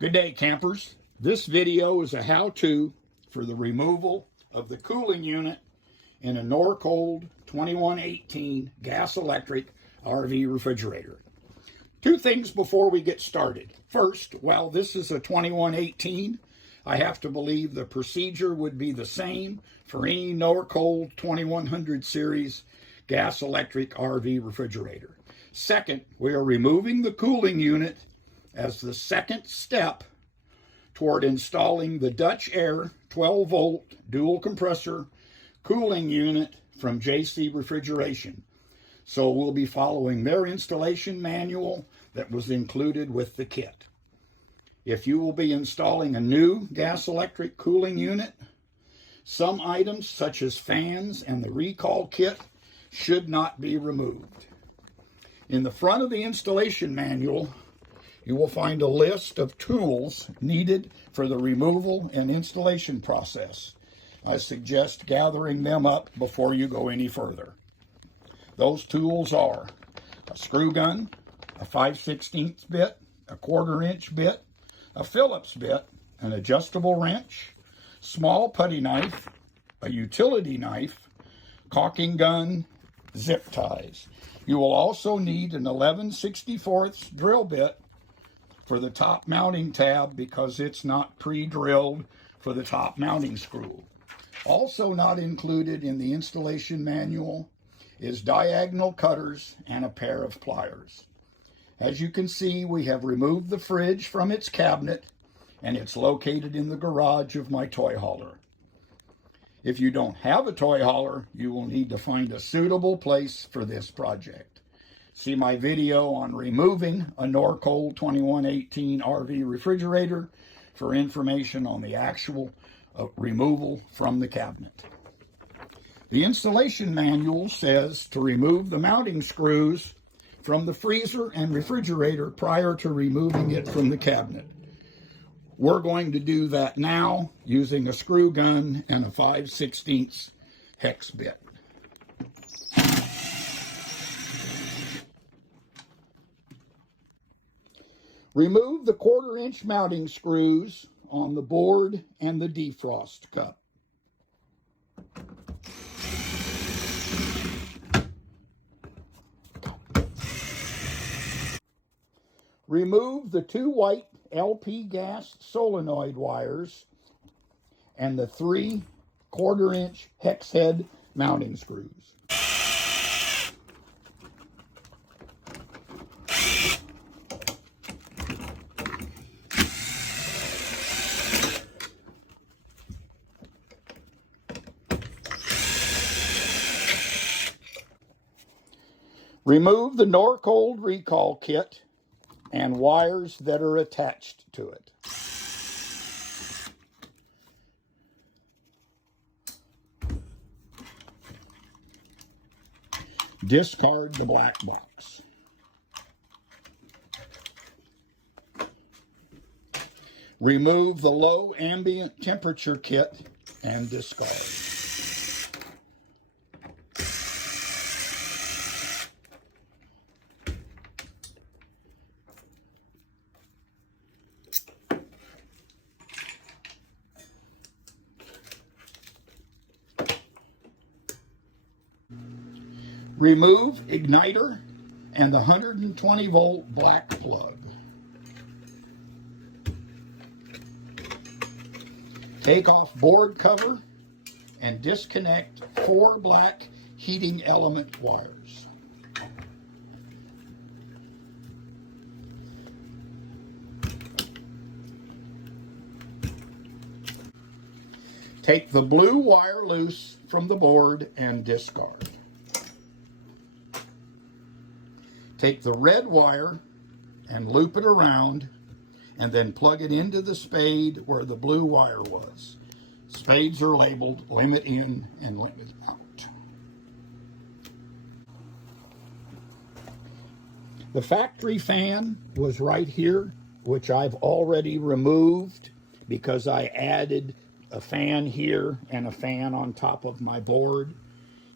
Good day, campers. This video is a how-to for the removal of the cooling unit in a NorCold 2118 gas-electric RV refrigerator. Two things before we get started. First, while this is a 2118, I have to believe the procedure would be the same for any NorCold 2100 series gas-electric RV refrigerator. Second, we are removing the cooling unit as the second step toward installing the Dutchaire 12-volt dual compressor cooling unit from JC Refrigeration. So we'll be following their installation manual that was included with the kit. If you will be installing a new gas-electric cooling unit, some items such as fans and the recall kit should not be removed. In the front of the installation manual, you will find a list of tools needed for the removal and installation process. I suggest gathering them up before you go any further. Those tools are a screw gun, a 5/16 bit, a 1/4-inch bit, a Phillips bit, an adjustable wrench, small putty knife, a utility knife, caulking gun, zip ties. You will also need an 11/64 drill bit for the top mounting tab because it's not pre-drilled for the top mounting screw. Also not included in the installation manual is diagonal cutters and a pair of pliers. As you can see, we have removed the fridge from its cabinet and it's located in the garage of my toy hauler. If you don't have a toy hauler, you will need to find a suitable place for this project. See my video on removing a NorCold 2118 RV refrigerator for information on the actual removal from the cabinet. The installation manual says to remove the mounting screws from the freezer and refrigerator prior to removing it from the cabinet. We're going to do that now using a screw gun and a 5/16 hex bit. Remove the 1/4-inch mounting screws on the board and the defrost cup. Remove the 2 white LP gas solenoid wires and the 3 1/4-inch hex head mounting screws. Remove the NorCold recall kit and wires that are attached to it. Discard the black box. Remove the low ambient temperature kit and discard. Remove igniter and the 120-volt black plug. Take off board cover and disconnect 4 black heating element wires. Take the blue wire loose from the board and discard. Take the red wire and loop it around and then plug it into the spade where the blue wire was. Spades are labeled limit in and limit out. The factory fan was right here, which I've already removed because I added a fan here and a fan on top of my board.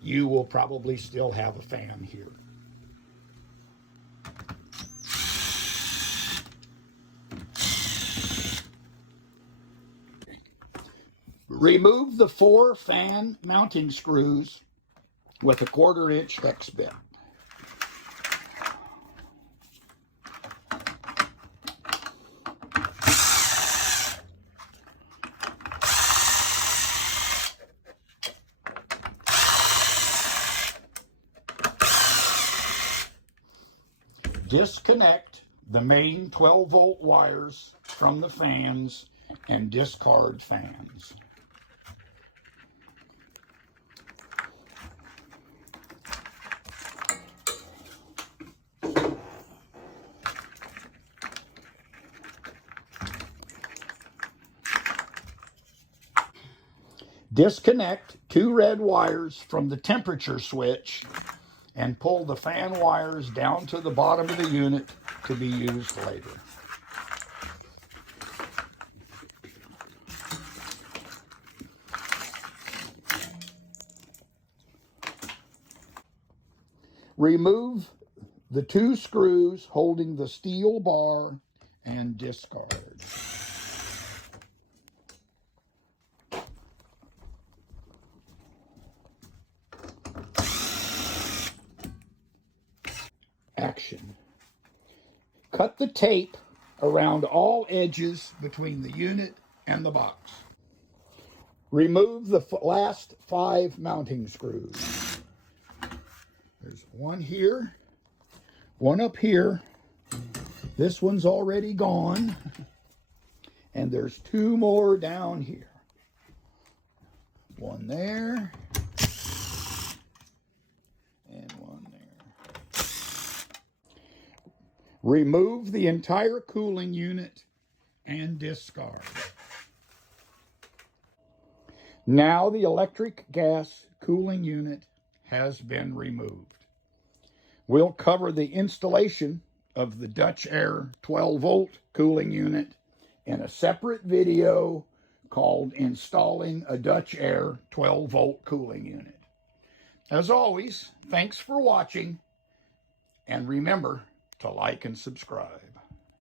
You will probably still have a fan here. Remove the 4 fan mounting screws with a 1/4-inch hex bit. Disconnect the main 12-volt wires from the fans and discard fans. Disconnect 2 red wires from the temperature switch and pull the fan wires down to the bottom of the unit to be used later. Remove the 2 screws holding the steel bar and discard. Action. Cut the tape around all edges between the unit and the box. Remove the last 5 mounting screws. There's one here, one up here. This one's already gone. And there's 2 more down here. One there. And one there. Remove the entire cooling unit and discard. Now the electric gas cooling unit has been removed. We'll cover the installation of the Dutchaire 12-volt cooling unit in a separate video called Installing a Dutchaire 12-volt cooling unit. As always, thanks for watching, and remember to like and subscribe.